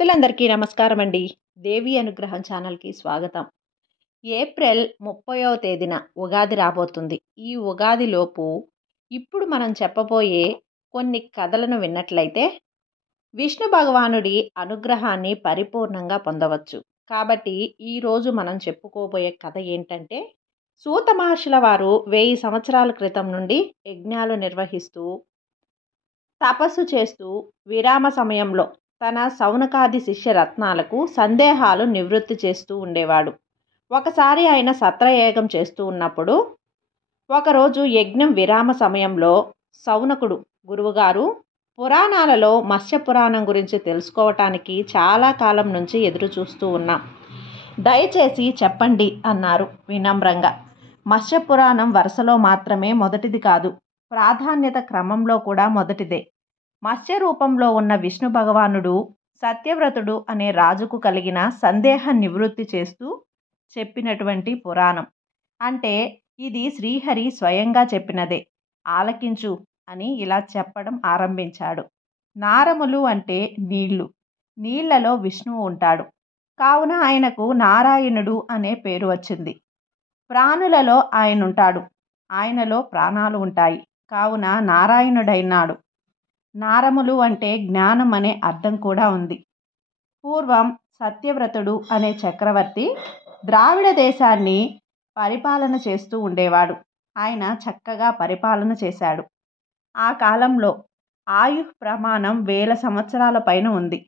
భక్తులందరికీ నమస్కారం అండి. దేవి అనుగ్రహం ఛానల్‌కి స్వాగతం. ఏప్రిల్ 30వ తేదీన ఉగాది రాబోతుంది. ఈ ఉగాదిలోపు ఇప్పుడు మనం చెప్పబోయే కొన్ని కథలను విన్నట్లయితే విష్ణు భగవానుడి అనుగ్రహాన్ని పరిపూర్ణంగా పొందవచ్చు. కాబట్టి ఈరోజు మనం చెప్పుకోబోయే కథ ఏంటంటే, సూత మహర్షుల వారు 1000 సంవత్సరాల క్రితం నుండి యజ్ఞాలు నిర్వహిస్తూ తపస్సు చేస్తూ విరామ సమయంలో తన సౌనకాది శిష్య రత్నాలకు సందేహాలు నివృత్తి చేస్తూ ఉండేవాడు. ఒకసారి ఆయన సత్రయాగం చేస్తూ ఉన్నప్పుడు ఒకరోజు యజ్ఞం విరామ సమయంలో సౌనకుడు గురువుగారు, పురాణాలలో మత్స్య పురాణం గురించి తెలుసుకోవటానికి చాలా కాలం నుంచి ఎదురు చూస్తూ ఉన్నాం, దయచేసి చెప్పండి అన్నారు వినమ్రంగా. మత్స్య పురాణం వరుసలో మాత్రమే మొదటిది కాదు, ప్రాధాన్యత క్రమంలో కూడా మొదటిదే. మత్స్య రూపంలో ఉన్న విష్ణు భగవానుడు సత్యవ్రతుడు అనే రాజుకు కలిగిన సందేహ నివృత్తి చేస్తూ చెప్పినటువంటి పురాణం. అంటే ఇది శ్రీహరి స్వయంగా చెప్పినదే, ఆలకించు అని ఇలా చెప్పడం ఆరంభించాడు. నారములు అంటే నీళ్లు, నీళ్లలో విష్ణువు ఉంటాడు, కావున ఆయనకు నారాయణుడు అనే పేరు వచ్చింది. ప్రాణులలో ఆయన ఉంటాడు, ఆయనలో ప్రాణాలు ఉంటాయి, కావున నారాయణుడైనాడు. నారములు అంటే జ్ఞానం అనే అర్థం కూడా ఉంది. పూర్వం సత్యవ్రతుడు అనే చక్రవర్తి ద్రావిడ దేశాన్ని పరిపాలన చేస్తూ ఉండేవాడు. ఆయన చక్కగా పరిపాలన చేశాడు. ఆ కాలంలో ఆయు ప్రమాణం 1000 సంవత్సరాల పైన ఉంది.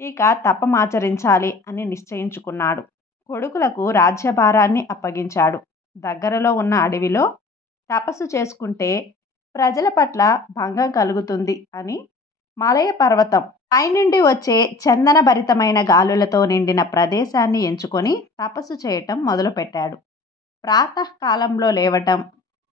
ఇక తపమాచరించాలి అని నిశ్చయించుకున్నాడు. కొడుకులకు రాజ్యభారాన్ని అప్పగించాడు. దగ్గరలో ఉన్న అడవిలో తపస్సు చేసుకుంటే ప్రజల పట్ల భంగం కలుగుతుంది అని మలయ పర్వతం పైనుండి వచ్చే చందన భరితమైన గాలులతో నిండిన ప్రదేశాన్ని ఎంచుకొని తపస్సు చేయటం మొదలుపెట్టాడు. ప్రాతకాలంలో లేవటం,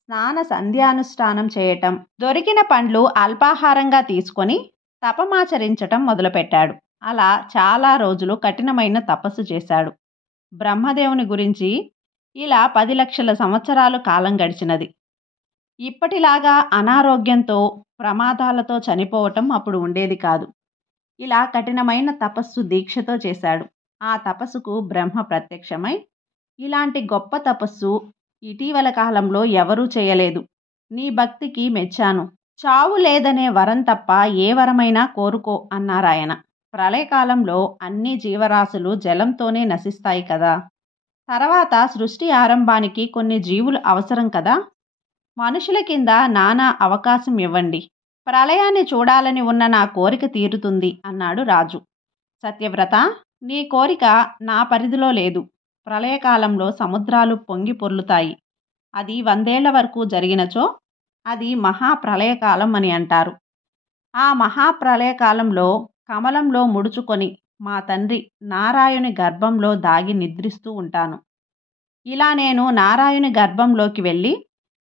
స్నాన సంధ్యానుష్ఠానం చేయటం, దొరికిన పండ్లు అల్పాహారంగా తీసుకొని తపమాచరించటం మొదలుపెట్టాడు. అలా చాలా రోజులు కఠినమైన తపస్సు చేశాడు. బ్రహ్మదేవుని గురించి ఇలా 10 లక్షల సంవత్సరాలు కాలం గడిచినది. ఇప్పటిలాగా అనారోగ్యంతో ప్రమాదాలతో చనిపోవటం అప్పుడు ఉండేది కాదు. ఇలా కఠినమైన తపస్సు దీక్షతో చేశాడు. ఆ తపస్సుకు బ్రహ్మ ప్రత్యక్షమై, ఇలాంటి గొప్ప తపస్సు ఇటీవల కాలంలో ఎవరూ చేయలేదు. నీ భక్తికి మెచ్చాను. చావు లేదనే వరం తప్ప ఏ వరమైనా కోరుకో అన్నారాయన. ప్రళయకాలంలో అన్ని జీవరాశులు జలంతోనే నశిస్తాయి కదా. తర్వాత సృష్టి ఆరంభానికి కొన్ని జీవులు అవసరం కదా. మనుషుల కింద నానా అవకాశం ఇవ్వండి. ప్రళయాన్ని చూడాలని ఉన్న నా కోరిక తీరుతుంది అన్నాడు రాజు. సత్యవ్రత, నీ కోరిక నా పరిధిలో లేదు. ప్రళయకాలంలో సముద్రాలు పొంగి పొర్లుతాయి. అది 100 ఏళ్ల వరకు జరిగినచో అది మహాప్రళయకాలం అని అంటారు. ఆ మహాప్రళయకాలంలో కమలంలో ముడుచుకొని మా తండ్రి నారాయణుని గర్భంలో దాగి నిద్రిస్తూ ఉంటాను. ఇలా నేను నారాయణుని గర్భంలోకి వెళ్ళి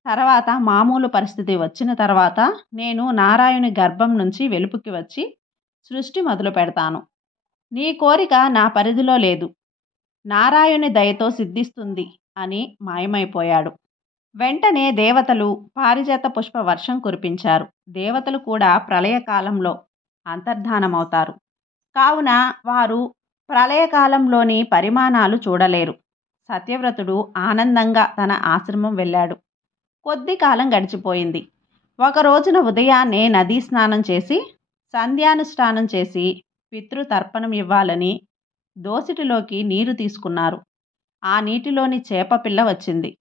తర్వాత మామూలు పరిస్థితి వచ్చిన తర్వాత నేను నారాయణుని గర్భం నుంచి వెలుపుకి వచ్చి సృష్టి మొదలు పెడతాను. నీ కోరిక నా పరిధిలో లేదు, నారాయణుని దయతో సిద్ధిస్తుంది అని మాయమైపోయాడు. వెంటనే దేవతలు పారిజాత పుష్ప వర్షం కురిపించారు. దేవతలు కూడా ప్రళయకాలంలో అంతర్ధానమవుతారు. కావున వారు ప్రళయకాలంలోని పరిమాణాలు చూడలేరు. సత్యవ్రతుడు ఆనందంగా తన ఆశ్రమం వెళ్ళాడు. కొద్ది కాలం గడిచిపోయింది. ఒక రోజున ఉదయాన్నే నదీ స్నానం చేసి సంధ్యానుష్ఠానం చేసి పితృతర్పణం ఇవ్వాలని దోసిటిలోకి నీరు తీసుకున్నారు. ఆ నీటిలోని చేపపిల్ల వచ్చింది.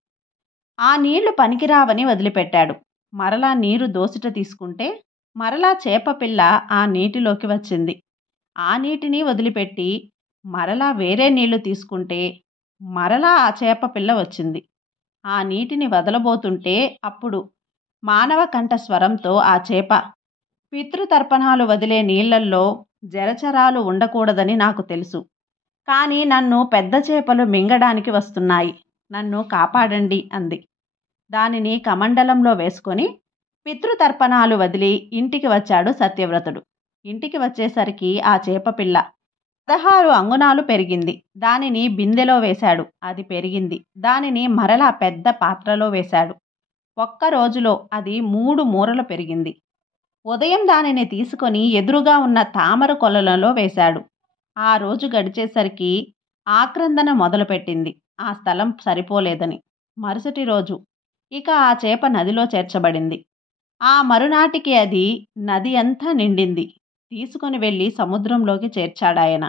ఆ నీళ్లు పనికిరావని వదిలిపెట్టాడు. మరలా నీరు దోసిట తీసుకుంటే మరలా చేపపిల్ల ఆ నీటిలోకి వచ్చింది. ఆ నీటిని వదిలిపెట్టి మరలా వేరే నీళ్లు తీసుకుంటే మరలా ఆ చేపపిల్ల వచ్చింది. ఆ నీటిని వదలబోతుంటే అప్పుడు మానవ కంఠస్వరంతో ఆ చేప, పితృతర్పణాలు వదిలే నీళ్లల్లో జలచరాలు ఉండకూడదని నాకు తెలుసు, కానీ నన్ను పెద్ద చేపలు మింగడానికి వస్తున్నాయి, నన్ను కాపాడండి అంది. దానిని కమండలంలో వేసుకొని పితృతర్పణాలు వదిలి ఇంటికి వచ్చాడు సత్యవ్రతుడు. ఇంటికి వచ్చేసరికి ఆ చేపపిల్ల 16 అంగుళాలు పెరిగింది. దానిని బిందెలో వేశాడు, అది పెరిగింది. దానిని మరలా పెద్ద పాత్రలో వేశాడు. ఒక్క రోజులో అది 3 మూరలు పెరిగింది. ఉదయం దానిని తీసుకొని ఎదురుగా ఉన్న తామర కొలలలో వేశాడు. ఆ రోజు గడిచేసరికి ఆక్రందన మొదలుపెట్టింది. ఆ స్థలం సరిపోలేదని. మరుసటి రోజు ఇక ఆ చేప నదిలో చేర్చబడింది. ఆ మరునాటికి అది నది అంతా నిండింది. తీసుకొని వెళ్ళి సముద్రంలోకి చేర్చాడాయన.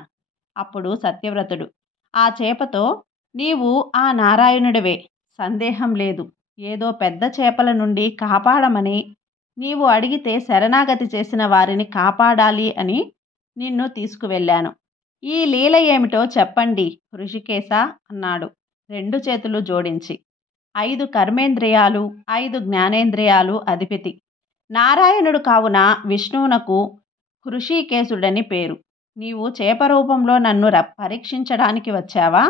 అప్పుడు సత్యవ్రతుడు ఆ చేపతో, నీవు ఆ నారాయణుడివే, సందేహం లేదు. ఏదో పెద్ద చేపల నుండి కాపాడమని నీవు అడిగితే శరణాగతి చేసిన వారిని కాపాడాలి అని నిన్ను తీసుకువెళ్ళాను. ఈ లీల ఏమిటో చెప్పండి హృషికేశ అన్నాడు 2 చేతులు జోడించి. 5 కర్మేంద్రియాలు 5 జ్ఞానేంద్రియాలు అధిపతి నారాయణుడు కావున విష్ణువునకు హృషీకేశుడని పేరు. నీవు చేప రూపంలో నన్ను పరీక్షించడానికి వచ్చావా?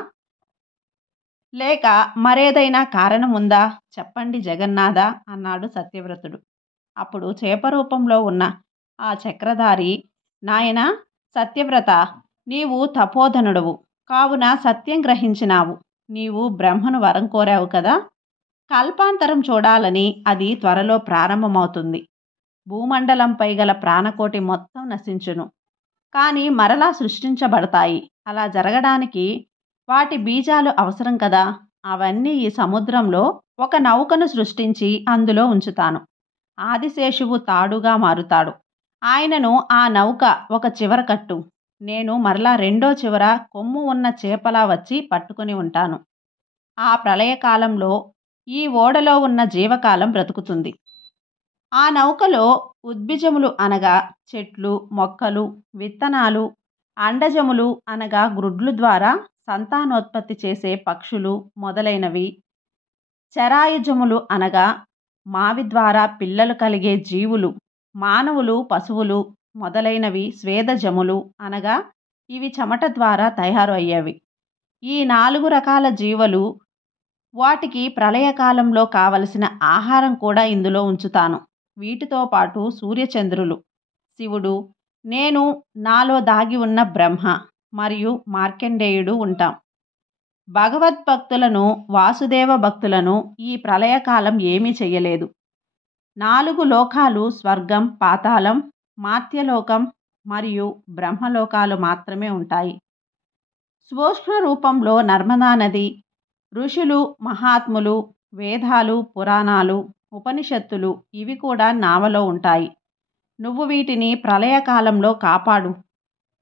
లేక మరేదైనా కారణం ఉందా? చెప్పండి జగన్నాథ అన్నాడు సత్యవ్రతుడు. అప్పుడు చేప రూపంలో ఉన్న ఆ చక్రధారి, నాయనా సత్యవ్రత, నీవు తపోధనుడవు కావున సత్యం గ్రహించినావు. నీవు బ్రహ్మను వరం కోరావు కదా. కల్పాంతరం చూడాలని, అది త్వరలో ప్రారంభమవుతుంది. భూమండలంపై గల ప్రాణకోటి మొత్తం నశించును, కానీ మరలా సృష్టించబడతాయి. అలా జరగడానికి వాటి బీజాలు అవసరం కదా. అవన్నీ ఈ సముద్రంలో ఒక నౌకను సృష్టించి అందులో ఉంచుతాను. ఆదిశేషువు తాడుగా మారుతాడు. ఆయనను ఆ నౌక ఒక చివర కట్టు. నేను మరలా రెండో చివర కొమ్ము ఉన్న చేపలా వచ్చి పట్టుకొని ఉంటాను. ఆ ప్రళయకాలంలో ఈ ఓడలో ఉన్న జీవకాలం బ్రతుకుతుంది. ఆ నౌకలో ఉద్భిజములు అనగా చెట్లు, మొక్కలు, విత్తనాలు, అండజములు అనగా గ్రుడ్లు ద్వారా సంతానోత్పత్తి చేసే పక్షులు మొదలైనవి, చరాయుజములు అనగా మావి ద్వారా పిల్లలు కలిగే జీవులు, మానవులు, పశువులు మొదలైనవి స్వేదజములు అనగా ఇవి చెమట ద్వారా తయారు అయ్యేవి. ఈ 4 రకాల జీవులు, వాటికి ప్రళయకాలంలో కావలసిన ఆహారం కూడా ఇందులో ఉంచుతాను. వీటితో పాటు సూర్యచంద్రులు, శివుడు, నేను, నాలో దాగి ఉన్న బ్రహ్మ మరియు మార్కండేయుడు ఉంటాం. భగవద్భక్తులను, వాసుదేవ భక్తులను ఈ ప్రళయకాలం ఏమీ చెయ్యలేదు. 4 లోకాలు స్వర్గం, పాతాళం, మాత్యలోకం మరియు బ్రహ్మలోకాలు మాత్రమే ఉంటాయి. సూక్ష్మ రూపంలో నర్మదా నది, ఋషులు, మహాత్ములు, వేదాలు, పురాణాలు, ఉపనిషత్తులు ఇవి కూడా నావలో ఉంటాయి. నువ్వు వీటిని ప్రళయకాలంలో కాపాడు.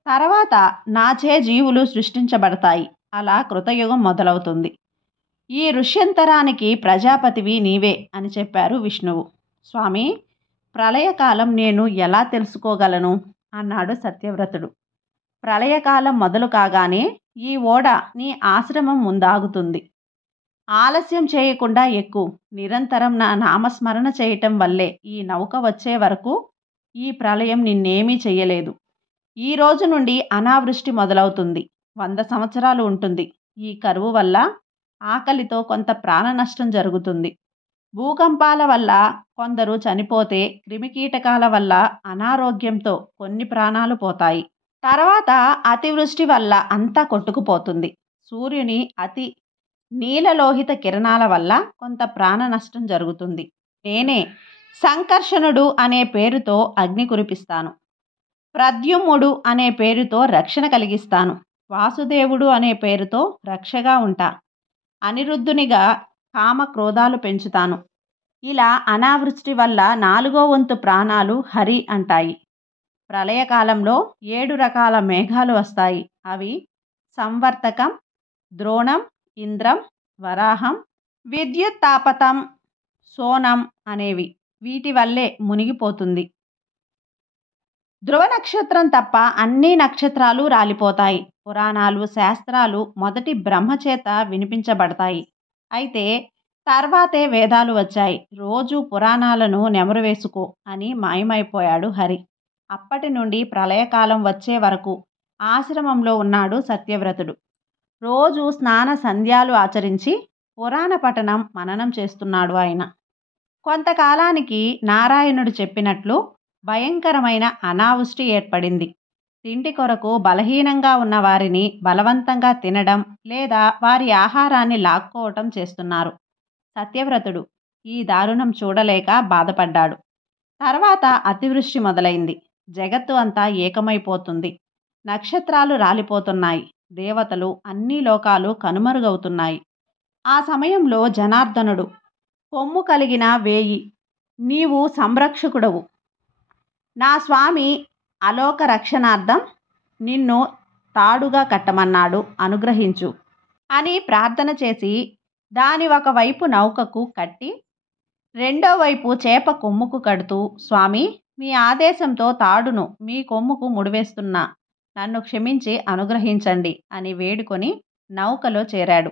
తర్వాత నాచే జీవులు సృష్టించబడతాయి. అలా కృతయుగం మొదలవుతుంది. ఈ ఋష్యంతరానికి ప్రజాపతివి నీవే అని చెప్పారు విష్ణువు. స్వామి, ప్రళయకాలం నేను ఎలా తెలుసుకోగలను అన్నాడు సత్యవ్రతుడు. ప్రళయకాలం మొదలు కాగానే ఈ ఓడ నీ ఆశ్రమం ముందాగుతుంది. ఆలస్యం చేయకుండా ఎక్కు. నిరంతరం నా నామస్మరణ చేయటం వల్లే ఈ నౌక వచ్చే వరకు ఈ ప్రళయం నిన్నేమీ చెయ్యలేదు. ఈ రోజు నుండి అనావృష్టి మొదలవుతుంది. 100 సంవత్సరాలు ఉంటుంది. ఈ కరువు వల్ల ఆకలితో కొంత ప్రాణ నష్టం జరుగుతుంది. భూకంపాల వల్ల కొందరు చనిపోతే, క్రిమికీటకాల వల్ల అనారోగ్యంతో కొన్ని ప్రాణాలు పోతాయి. తర్వాత అతివృష్టి వల్ల అంతా కొట్టుకుపోతుంది. సూర్యుని అతి నీలలోహిత కిరణాల వల్ల కొంత ప్రాణ నష్టం జరుగుతుంది. నేనే సంకర్షణుడు అనే పేరుతో అగ్ని కురిపిస్తాను. ప్రద్యుమ్నుడు అనే పేరుతో రక్షణ కలిగిస్తాను. వాసుదేవుడు అనే పేరుతో రక్షగా ఉంటా. అనిరుద్ధునిగా కామ క్రోధాలు పెంచుతాను. ఇలా అనావృష్టి వల్ల 4వ వంతు ప్రాణాలు హరి అంటాయి. ప్రళయకాలంలో 7 రకాల మేఘాలు వస్తాయి. అవి సంవర్తకం, ద్రోణం, ఇంద్రం, వరాహం, విద్యుత్తాపతం, సోనం అనేవి. వీటి వల్లే మునిగిపోతుంది. ధ్రువ నక్షత్రం తప్ప అన్ని నక్షత్రాలు రాలిపోతాయి. పురాణాలు, శాస్త్రాలు మొదటి బ్రహ్మచేత వినిపించబడతాయి. అయితే తర్వాతే వేదాలు వచ్చాయి. రోజు పురాణాలను నెమరు వేసుకో అని మాయమైపోయాడు హరి. అప్పటి నుండి ప్రళయకాలం వచ్చే వరకు ఆశ్రమంలో ఉన్నాడు సత్యవ్రతుడు. రోజు స్నాన సంధ్యాలు ఆచరించి పురాణ పఠనం, మననం చేస్తున్నాడు ఆయన. కొంతకాలానికి నారాయణుడు చెప్పినట్లు భయంకరమైన అనావృష్టి ఏర్పడింది. తిండి కొరకు బలహీనంగా ఉన్న వారిని బలవంతంగా తినడం లేదా వారి ఆహారాన్ని లాక్కోవటం చేస్తున్నారు. సత్యవ్రతుడు ఈ దారుణం చూడలేక బాధపడ్డాడు. తర్వాత అతివృష్టి మొదలైంది. జగత్తు అంతా ఏకమైపోతుంది. నక్షత్రాలు రాలిపోతున్నాయి. దేవతలు, అన్ని లోకాలు కనుమరుగవుతున్నాయి. ఆ సమయంలో జనార్దనుడు, కొమ్ము కలిగిన వేయి, నీవు సంరక్షకుడవు. నా స్వామి అలోక రక్షణార్థం నిన్ను తాడుగా కట్టమన్నాడు, అనుగ్రహించు అని ప్రార్థన చేసి దాని ఒకవైపు నౌకకు కట్టి రెండో వైపు చేప కొమ్ముకు కడుతూ, స్వామి మీ ఆదేశంతో తాడును మీ కొమ్ముకు ముడివేస్తున్నా, నన్ను క్షమించి అనుగ్రహించండి అని వేడుకొని నౌకలో చేరాడు.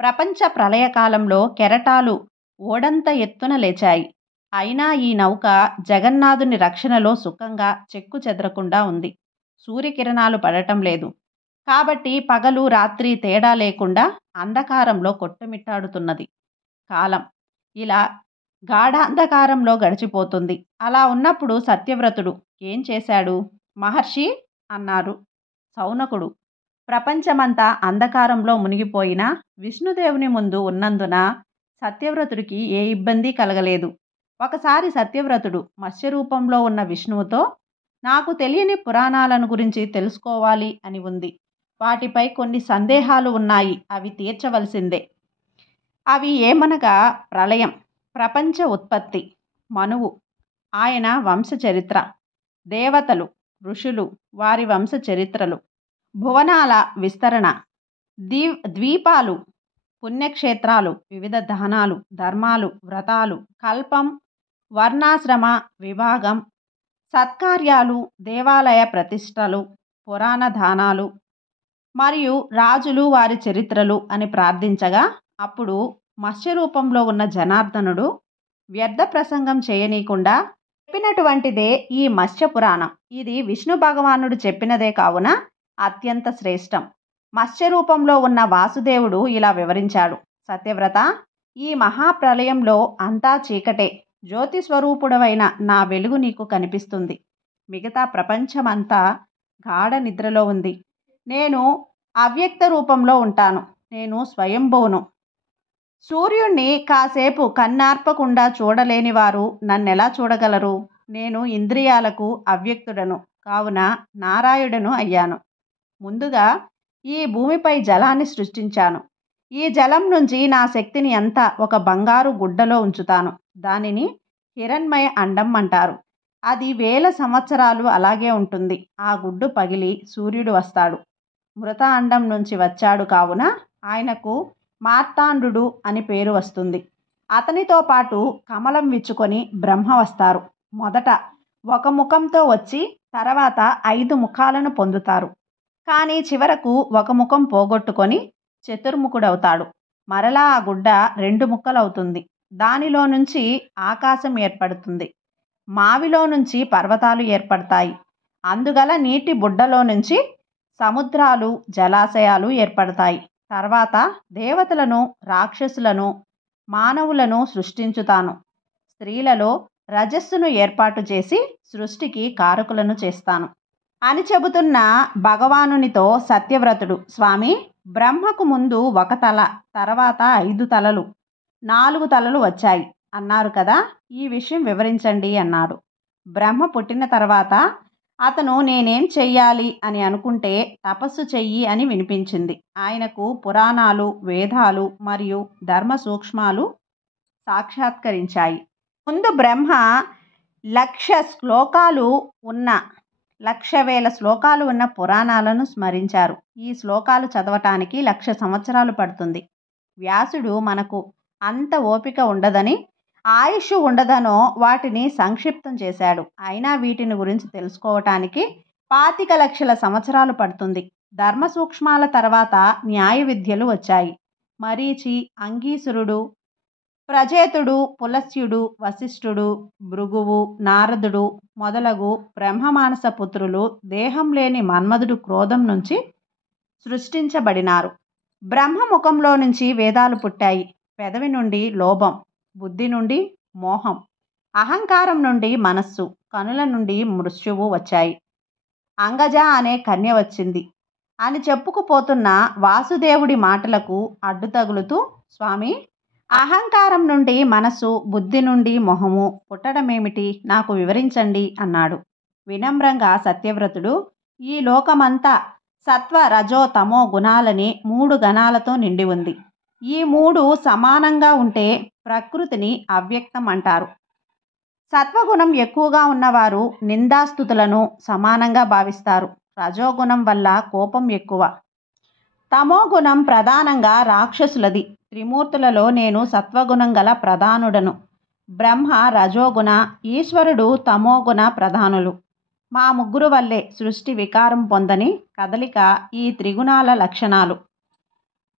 ప్రపంచ ప్రళయకాలంలో కెరటాలు ఓడంత ఎత్తున లేచాయి. అయినా ఈ నౌక జగన్నాథుని రక్షణలో సుఖంగా చెక్కు చెదరకుండా ఉంది. సూర్యకిరణాలు పడటం లేదు కాబట్టి పగలు రాత్రి తేడా లేకుండా అంధకారంలో కొట్టుమిట్టాడుతున్నది. కాలం ఇలా గాఢాంధకారంలో గడిచిపోతుంది. అలా ఉన్నప్పుడు సత్యవ్రతుడు ఏం చేశాడు? మహర్షి అన్నారు సౌనకుడు, ప్రపంచమంతా అంధకారంలో మునిగిపోయినా విష్ణుదేవుని ముందు ఉన్నందున సత్యవ్రతుడికి ఏ ఇబ్బంది కలగలేదు. ఒకసారి సత్యవ్రతుడు మత్స్యరూపంలో ఉన్న విష్ణువుతో, నాకు తెలియని పురాణాలను గురించి తెలుసుకోవాలి అని ఉంది. వాటిపై కొన్ని సందేహాలు ఉన్నాయి, అవి తీర్చవలసిందే. అవి ఏమనగా ప్రళయం, ప్రపంచ ఉత్పత్తి, మనువు ఆయన వంశ చరిత్ర, దేవతలు, ఋషులు వారి వంశ చరిత్రలు, భువనాల విస్తరణ, ద్వీపాలు, పుణ్యక్షేత్రాలు, వివిధ దానాలు, ధర్మాలు, వ్రతాలు, కల్పం, వర్ణాశ్రమ విభాగం, సత్కార్యాలు, దేవాలయ ప్రతిష్టలు, పురాణ దానాలు మరియు రాజులు వారి చరిత్రలు అని ప్రార్థించగా, అప్పుడు మత్స్యరూపంలో ఉన్న జనార్దనుడు వ్యర్థ ప్రసంగం చేయనీయకుండా చెప్పినటువంటిదే ఈ మత్స్య పురాణం. ఇది విష్ణు భగవానుడు చెప్పినదే కావున అత్యంత శ్రేష్టం. మత్స్యరూపంలో ఉన్న వాసుదేవుడు ఇలా వివరించాడు, సత్యవ్రత, ఈ మహాప్రళయంలో అంతా చీకటే. జ్యోతి స్వరూపుడవైన నా వెలుగు నీకు కనిపిస్తుంది. మిగతా ప్రపంచమంతా గాఢ నిద్రలో ఉంది. నేను అవ్యక్త రూపంలో ఉంటాను. నేను స్వయంభువును. సూర్యుణ్ణి కాసేపు కన్నార్పకుండా చూడలేని వారు నన్నెలా చూడగలరు? నేను ఇంద్రియాలకు అవ్యక్తుడను కావున నారాయణుడను అయ్యాను. ముందుగా ఈ భూమిపై జలాన్ని సృష్టించాను. ఈ జలం నుంచి నా శక్తిని అంతా ఒక బంగారు గుడ్డలో ఉంచుతాను. దానిని హిరణ్మయ అండం అంటారు. అది 1000 సంవత్సరాలు అలాగే ఉంటుంది. ఆ గుడ్డు పగిలి సూర్యుడు వస్తాడు. మృత అండం నుంచి వచ్చాడు కావున ఆయనకు మార్తాండు అని పేరు వస్తుంది. అతనితో పాటు కమలం విచ్చుకొని బ్రహ్మ వస్తారు. మొదట ఒక ముఖంతో వచ్చి తర్వాత 5 ముఖాలను పొందుతారు. కానీ చివరకు ఒక ముఖం పోగొట్టుకొని చతుర్ముఖుడవుతాడు. మరలా ఆ గుడ్డ 2 ముక్కలవుతుంది. దానిలో నుంచి ఆకాశం ఏర్పడుతుంది. మావిలో నుంచి పర్వతాలు ఏర్పడతాయి. అందుగల నీటి బుడ్డలో నుంచి సముద్రాలు, జలాశయాలు ఏర్పడతాయి. తర్వాత దేవతలను, రాక్షసులను, మానవులను సృష్టించుతాను. స్త్రీలలో రజస్సును ఏర్పాటు చేసి సృష్టికి కారకులను చేస్తాను అని చెబుతున్న భగవానునితో సత్యవ్రతుడు, స్వామి, బ్రహ్మకు ముందు 1 తల, తర్వాత 5 తలలు, 4 తలలు వచ్చాయి అన్నారు కదా, ఈ విషయం వివరించండి అన్నాడు. బ్రహ్మ పుట్టిన తర్వాత అతను నేనేం చెయ్యాలి అని అనుకుంటే తపస్సు చెయ్యి అని వినిపించింది. ఆయనకు పురాణాలు, వేదాలు మరియు ధర్మ సూక్ష్మాలు సాక్షాత్కరించాయి. ముందు బ్రహ్మ 1,00,000 శ్లోకాలు ఉన్న 1,00,000 శ్లోకాలు ఉన్న పురాణాలను స్మరించారు. ఈ శ్లోకాలు చదవటానికి 1,00,000 సంవత్సరాలు పడుతుంది. వ్యాసుడు మనకు అంత ఓపిక ఉండదని, ఆయుష్ ఉండదనో వాటిని సంక్షిప్తం చేశాడు. అయినా వీటిని గురించి తెలుసుకోవటానికి 25,00,000 సంవత్సరాలు పడుతుంది. ధర్మ సూక్ష్మాల తర్వాత న్యాయ విద్యలు వచ్చాయి. మరీచి, అంగీసురుడు, ప్రజేతుడు, పులస్త్యుడు, వశిష్ఠుడు, భృగువు, నారదుడు మొదలగు బ్రహ్మమానస పుత్రులు దేహం లేని మన్మధుడు క్రోధం నుంచి సృష్టించబడినారు. బ్రహ్మ ముఖంలో నుంచి వేదాలు పుట్టాయి. పెదవి నుండి లోభం, బుద్ధి నుండి మోహం, అహంకారం నుండి మనస్సు, కనుల నుండి మృత్యువు వచ్చాయి. అంగజ అనే కన్య వచ్చింది అని చెప్పుకుపోతున్న వాసుదేవుడి మాటలకు అడ్డు తగులుతూ, స్వామి, అహంకారం నుండి మనస్సు, బుద్ధి నుండి మొహము పుట్టడమేమిటి, నాకు వివరించండి అన్నాడు. వినమ్రంగా సత్యవ్రతుడు, ఈ లోకమంతా సత్వ రజో తమో గుణాలని 3 గణాలతో నిండి ఉంది. ఈ 3 సమానంగా ఉంటే ప్రకృతిని అవ్యక్తం అంటారు. సత్వగుణం ఎక్కువగా ఉన్నవారు నిందాస్తుతులను సమానంగా భావిస్తారు. రజోగుణం వల్ల కోపం ఎక్కువ. తమోగుణం ప్రధానంగా రాక్షసులది. త్రిమూర్తులలో నేను సత్వగుణం గల ప్రధానుడను. బ్రహ్మ రజోగుణ, ఈశ్వరుడు తమోగుణ ప్రధానులు. మా ముగ్గురు వల్లే సృష్టి వికారం పొందని కదలిక ఈ త్రిగుణాల లక్షణాలు.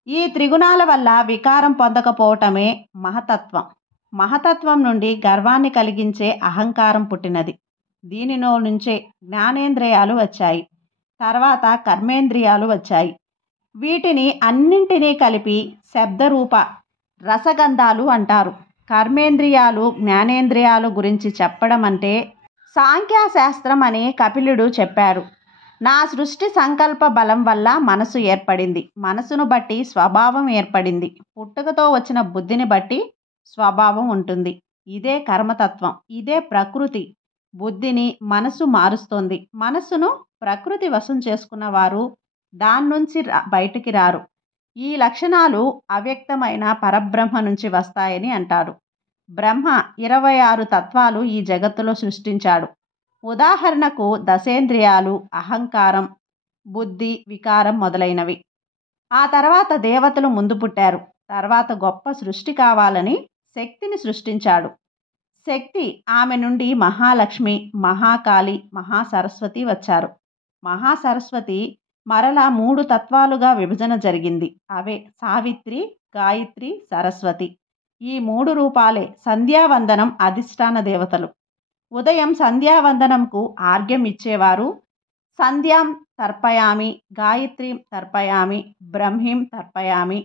ఈ త్రిగుణాల వల్ల వికారం పొందకపోవటమే మహతత్వం. మహతత్వం నుండి గర్వాన్ని కలిగించే అహంకారం పుట్టినది. దీనిలో నుంచే జ్ఞానేంద్రియాలు వచ్చాయి. తర్వాత కర్మేంద్రియాలు వచ్చాయి. వీటిని అన్నింటినీ కలిపి శబ్దరూప రసగంధాలు అంటారు. కర్మేంద్రియాలు జ్ఞానేంద్రియాలు గురించి చెప్పడం అంటే సాంఖ్యశాస్త్రం అని కపిలుడు చెప్పారు. నా సృష్టి సంకల్ప బలం వల్ల మనసు ఏర్పడింది. మనసును బట్టి స్వభావం ఏర్పడింది. పుట్టుకతో వచ్చిన బుద్ధిని బట్టి స్వభావం ఉంటుంది. ఇదే కర్మతత్వం. ఇదే ప్రకృతి. బుద్ధిని మనసు మారుస్తుంది. మనసును ప్రకృతి వశం చేసుకున్న వారు దాని నుంచి బయటికి రారు. ఈ లక్షణాలు అవ్యక్తమైన పరబ్రహ్మ నుంచి వస్తాయని అంటారు. బ్రహ్మ 26 తత్వాలు ఈ జగత్తులో సృష్టించాడు. ఉదాహరణకు దశేంద్రియాలు, అహంకారం, బుద్ధి, వికారం మొదలైనవి. ఆ తర్వాత దేవతలు ముందు పుట్టారు. తర్వాత గొప్ప సృష్టి కావాలని శక్తిని సృష్టించాడు. శక్తి ఆమె నుండి మహాలక్ష్మి, మహాకాళి, మహాసరస్వతి వచ్చారు. మహాసరస్వతి మరలా 3 తత్వాలుగా విభజన జరిగింది. అవే సావిత్రి, గాయత్రి, సరస్వతి. ఈ 3 రూపాలే సంధ్యావందనం అధిష్టాన దేవతలు. ఉదయం సంధ్యావందనంకు ఆర్ఘ్యం ఇచ్చేవారు సంధ్యాం తర్పయామి, గాయత్రీం తర్పయామి, బ్రహ్మీం తర్పయామి,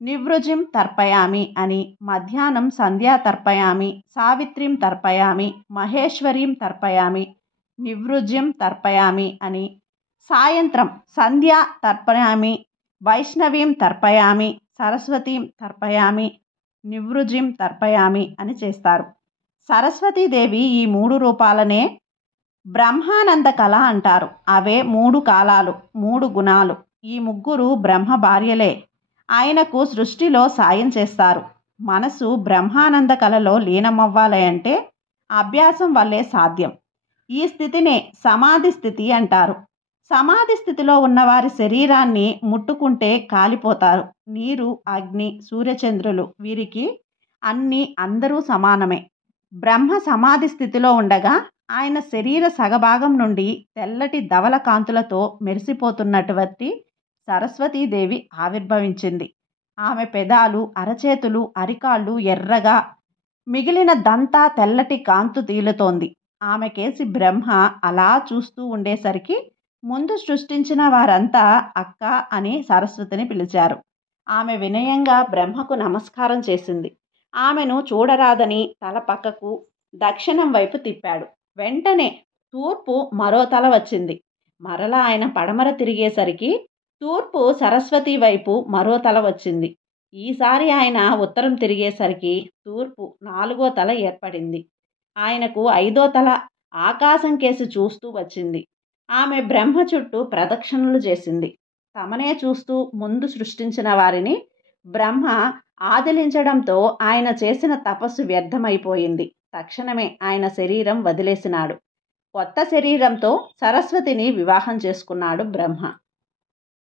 నివృజిం తర్పయామి అని, మధ్యాహ్నం సంధ్యా తర్పయామి, సావిత్రీం తర్పయామి, మహేశ్వరీం తర్పయామి, నివృజ్యం తర్పయామి అని, సాయంత్రం సంధ్యా తర్పయామి, వైష్ణవీం తర్పయామి, సరస్వతీం తర్పయామి, నివృజిం తర్పయామి అని చేస్తారు. సరస్వతీదేవి ఈ 3 రూపాలనే బ్రహ్మానంద కళ అంటారు. అవే 3 కాలాలు, 3 గుణాలు. ఈ ముగ్గురు బ్రహ్మ భార్యలే. ఆయనకు సృష్టిలో సాయం చేస్తారు. మనసు బ్రహ్మానంద కళలో లీనమవ్వాలి అంటే అభ్యాసం వల్లే సాధ్యం. ఈ స్థితినే సమాధి స్థితి అంటారు. సమాధి స్థితిలో ఉన్నవారి శరీరాన్ని ముట్టుకుంటే కాలిపోతారు. నీరు, అగ్ని, సూర్యచంద్రులు వీరికి అందరూ సమానమే. బ్రహ్మ సమాధి స్థితిలో ఉండగా ఆయన శరీర సగభాగం నుండి తెల్లటి ధవల కాంతులతో మెరిసిపోతున్నటువంటి సరస్వతీదేవి ఆవిర్భవించింది. ఆమె పెదాలు, అరచేతులు, అరికాళ్ళు ఎర్రగా, మిగిలిన దంతా తెల్లటి కాంతు తీలుతోంది. ఆమెకేసి బ్రహ్మ అలా చూస్తూ ఉండేసరికి ముందు సృష్టించిన వారంతా అక్క అని సరస్వతిని పిలిచారు. ఆమె వినయంగా బ్రహ్మకు నమస్కారం చేసింది. ఆమెను చూడరాదని తల పక్కకు దక్షిణం వైపు తిప్పాడు. వెంటనే తూర్పు మరో తల వచ్చింది. మరలా ఆయన పడమర తిరిగేసరికి తూర్పు సరస్వతి వైపు మరో తల వచ్చింది. ఈసారి ఆయన ఉత్తరం తిరిగేసరికి తూర్పు 4వ తల ఏర్పడింది. ఆయనకు 5వ తల ఆకాశం కేసి చూస్తూ వచ్చింది. ఆమె బ్రహ్మ చుట్టూ ప్రదక్షిణలు చేసింది. తమనే చూస్తూ ముందు సృష్టించిన వారిని బ్రహ్మ ఆదిలించడంతో ఆయన చేసిన తపస్సు వ్యర్థమైపోయింది. తక్షణమే ఆయన శరీరం వదిలేసినాడు. కొత్త శరీరంతో సరస్వతిని వివాహం చేసుకున్నాడు బ్రహ్మ.